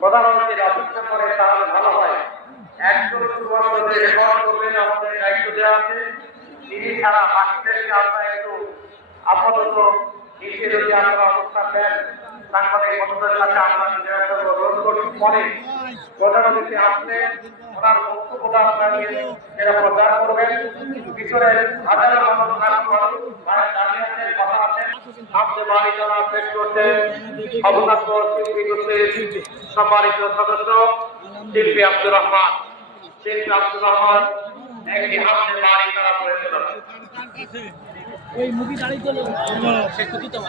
প্রধানমন্ত্রীর অপেক্ষা করে তাহলে ভালো হয়। শুধুমাত্র যে রেকর্ড করবেন, আমাদের দায়িত্ব দেওয়া আছে। তিনি ছাড়া বাকিদেরকে আমরা একটু আপাতত নিচে যদি আপনারা অবস্থান দেন সাংবাদিক বন্ধুদের কাছে আমরা পরে প্রধানমন্ত্রী আসলে ওনার বক্তব্যটা যেটা প্রচার করবেন। পিছনে হাজার মানুষ মানুষ মানুষ দাঁড়িয়ে আছেন কথা আছেন আপনি বাড়ি যারা শেষ করতে শিল্পী গোষ্ঠীর সম্মানিত সদস্য শিল্পী আব্দুর রহমান। শিল্পী আব্দুর রহমান একটি হাতে বাড়ি তারা পড়েছিল ওই মুভি দাঁড়িয়ে তো